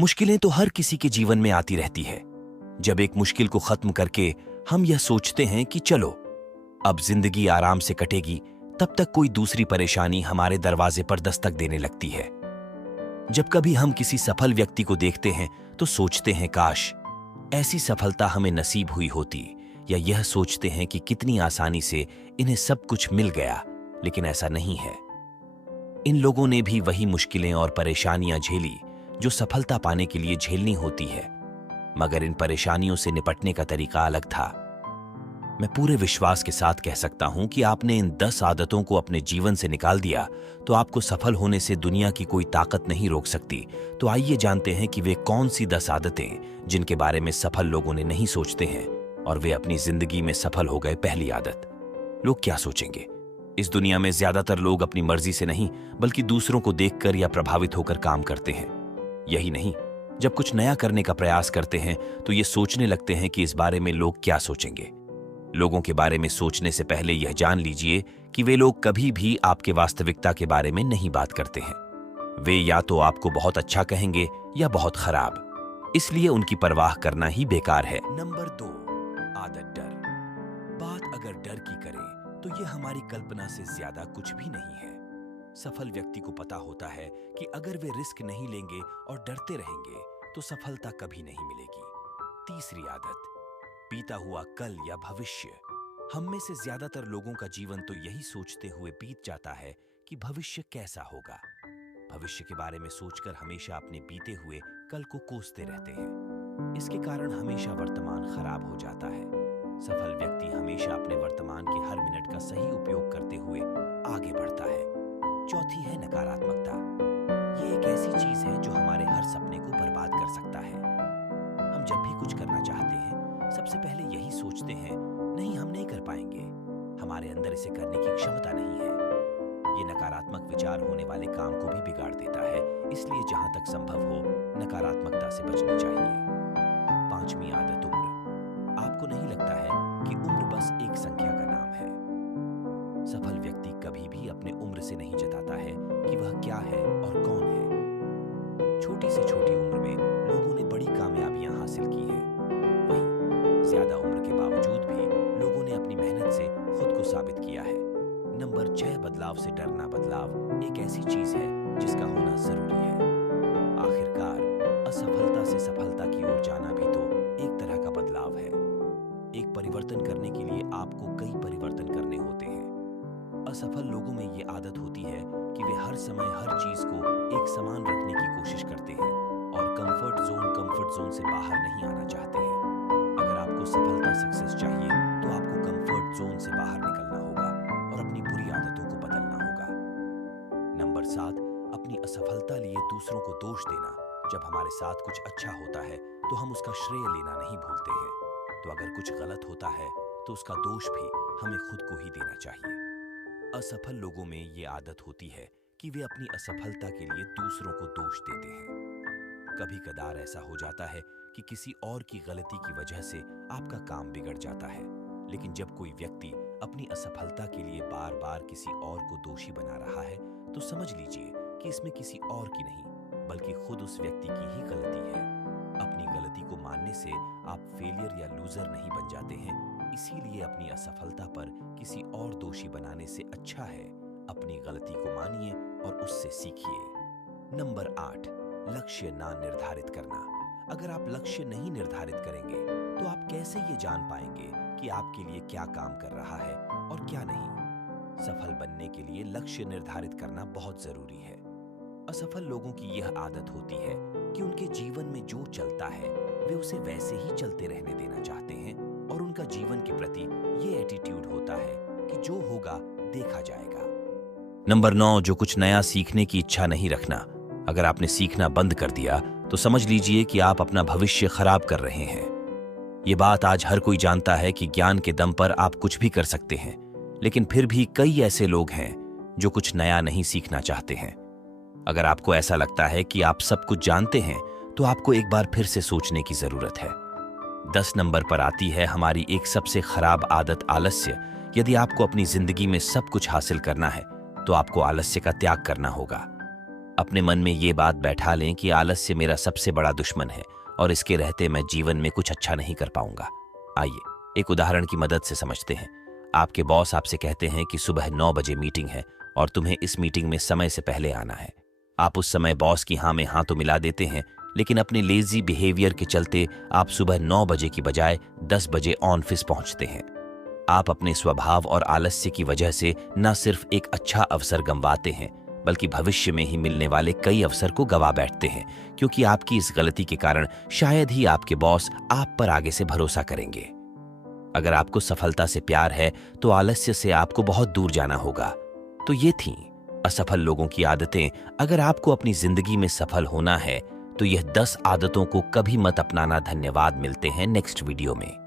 मुश्किलें तो हर किसी के जीवन में आती रहती है। जब एक मुश्किल को खत्म करके हम यह सोचते हैं कि चलो अब जिंदगी आराम से कटेगी, तब तक कोई दूसरी परेशानी हमारे दरवाजे पर दस्तक देने लगती है। जब कभी हम किसी सफल व्यक्ति को देखते हैं तो सोचते हैं काश ऐसी सफलता हमें नसीब हुई होती, या यह सोचते हैं कि कितनी आसानी से इन्हें सब कुछ मिल गया, लेकिन ऐसा नहीं है। इन लोगों ने भी वही मुश्किलें और परेशानियां झेली जो सफलता पाने के लिए झेलनी होती है, मगर इन परेशानियों से निपटने का तरीका अलग था। मैं पूरे विश्वास के साथ कह सकता हूं कि आपने इन 10 आदतों को अपने जीवन से निकाल दिया तो आपको सफल होने से दुनिया की कोई ताकत नहीं रोक सकती। तो आइए जानते हैं कि वे कौन सी 10 आदतें जिनके बारे में सफल लोगों ने नहीं सोचते हैं और वे अपनी जिंदगी में सफल हो गए। पहली आदत, लोग क्या सोचेंगे। इस दुनिया में ज्यादातर लोग अपनी मर्जी से नहीं बल्कि दूसरों को देखकर या प्रभावित होकर काम करते हैं। यही नहीं, जब कुछ नया करने का प्रयास करते हैं तो ये सोचने लगते हैं कि इस बारे में लोग क्या सोचेंगे। लोगों के बारे में सोचने से पहले यह जान लीजिए कि वे लोग कभी भी आपके वास्तविकता के बारे में नहीं बात करते हैं। वे या तो आपको बहुत अच्छा कहेंगे या बहुत खराब, इसलिए उनकी परवाह करना ही बेकार है। नंबर 2, आदत डर। बात अगर डर की करें तो यह हमारी कल्पना से ज्यादा कुछ भी नहीं है। सफल व्यक्ति को पता होता है कि अगर वे रिस्क नहीं लेंगे और डरते रहेंगे तो सफलता कभी नहीं मिलेगी। तीसरी आदत, बीता हुआ कल या भविष्य। हम में से ज्यादातर लोगों का जीवन तो यही सोचते हुए बीत जाता है कि भविष्य कैसा होगा। भविष्य के बारे में सोचकर हमेशा अपने बीते हुए कल को कोसते रहते हैं। इसके कारण हमेशा वर्तमान खराब हो जाता है। सफल व्यक्ति हमेशा अपने वर्तमान के हर मिनट का सही उपयोग करते हुए आगे बढ़ता है। चौथी है नकारात्मकता। ये एक ऐसी चीज है जो हमारे हर सपने को बर्बाद कर सकता है। हम जब भी कुछ करना चाहते हैं सबसे पहले यही सोचते हैं, नहीं हम नहीं कर पाएंगे, हमारे अंदर इसे करने की क्षमता नहीं है। ये नकारात्मक विचार होने वाले काम को भी बिगाड़ देता है, इसलिए जहां तक संभव हो नकारात्मकता से बचनी चाहिए। पांचवी आदत, उम्र। आपको नहीं लगता है कि उम्र बस एक संख्या का नाम है। सफल व्यक्ति कभी भी अपने उम्र से नहीं जताता है कि वह क्या है और कौन है। छोटी से छोटी उम्र में लोगों ने बड़ी कामयाबियां हासिल की हैं। ज्यादा उम्र के बावजूद भी लोगों ने अपनी मेहनत से खुद को साबित किया है। नंबर 6, बदलाव से डरना। बदलाव एक ऐसी चीज है जिसका होना जरूरी है। आखिरकार असफलता से सफलता की ओर जाना भी तो एक तरह का बदलाव है। एक परिवर्तन करने के लिए आपको कई परिवर्तन करने होते हैं। असफल लोगों में ये आदत होती है कि वे हर समय हर चीज को एक समान रखने की कोशिश करते हैं और कंफर्ट जोन से बाहर नहीं आना चाहते हैं। आपको सफलता सक्सेस चाहिए तो आपको कंफर्ट जोन से बाहर निकलना होगा और अपनी बुरी आदतों को बदलना होगा। नंबर 7, अपनी असफलता लिए दूसरों को दोष देना। जब हमारे साथ कुछ अच्छा होता है तो हम उसका श्रेय लेना नहीं भूलते हैं, तो अगर कुछ गलत होता है तो उसका दोष भी हमें खुद को ही देना चाहिए। असफल लोगों में ये आदत होती है कि वे अपनी असफलता के लिए दूसरों को दोष देते हैं। कभी कदार ऐसा हो जाता है कि किसी और की गलती की वजह से आपका काम बिगड़ जाता है, लेकिन जब कोई व्यक्ति अपनी असफलता के लिए बार बार किसी और को दोषी बना रहा है तो समझ लीजिए कि इसमें किसी और की नहीं बल्कि खुद उस व्यक्ति की ही गलती है। अपनी गलती को मानने से आप फेलियर या लूजर नहीं बन जाते हैं, इसीलिए अपनी असफलता पर किसी और दोषी बनाने से अच्छा है अपनी गलती को मानिए और उससे सीखिए। नंबर 8, लक्ष्य ना निर्धारित करना। अगर आप लक्ष्य नहीं निर्धारित करेंगे तो आप कैसे ये जान पाएंगे कि आपके लिए क्या काम कर रहा है और क्या नहीं। सफल बनने के लिए लक्ष्य निर्धारित करना बहुत जरूरी है। असफल लोगों की यह आदत होती है कि उनके जीवन में जो चलता है वे उसे वैसे ही चलते रहने देना चाहते हैं और उनका जीवन के प्रति ये एटीट्यूड होता है कि जो होगा देखा जाएगा। नंबर 9, जो कुछ नया सीखने की इच्छा नहीं रखना। अगर आपने सीखना बंद कर दिया तो समझ लीजिए कि आप अपना भविष्य खराब कर रहे हैं। ये बात आज हर कोई जानता है कि ज्ञान के दम पर आप कुछ भी कर सकते हैं, लेकिन फिर भी कई ऐसे लोग हैं जो कुछ नया नहीं सीखना चाहते हैं। अगर आपको ऐसा लगता है कि आप सब कुछ जानते हैं तो आपको एक बार फिर से सोचने की जरूरत है। 10 नंबर पर आती है हमारी एक सबसे खराब आदत, आलस्य। यदि आपको अपनी जिंदगी में सब कुछ हासिल करना है तो आपको आलस्य का त्याग करना होगा। अपने मन में ये बात बैठा लें कि आलस्य मेरा सबसे बड़ा दुश्मन है और इसके रहते मैं जीवन में कुछ अच्छा नहीं कर पाऊंगा। आइए एक उदाहरण की मदद से समझते हैं। आपके बॉस आपसे कहते हैं कि सुबह 9 बजे मीटिंग है और तुम्हें इस मीटिंग में समय से पहले आना है। आप उस समय बॉस की हाँ में हाँ तो मिला देते हैं, लेकिन अपने लेजी बिहेवियर के चलते आप सुबह 9 बजे की बजाय 10 बजे ऑफिस पहुंचते हैं। आप अपने स्वभाव और आलस्य की वजह से न सिर्फ एक अच्छा अवसर गंवाते हैं, बल्कि भविष्य में ही मिलने वाले कई अवसर को गवा बैठते हैं, क्योंकि आपकी इस गलती के कारण शायद ही आपके बॉस आप पर आगे से भरोसा करेंगे। अगर आपको सफलता से प्यार है तो आलस्य से आपको बहुत दूर जाना होगा। तो ये थीं असफल लोगों की आदतें। अगर आपको अपनी जिंदगी में सफल होना है तो यह 10 आदतों को कभी मत अपनाना। धन्यवाद, मिलते हैं नेक्स्ट वीडियो में।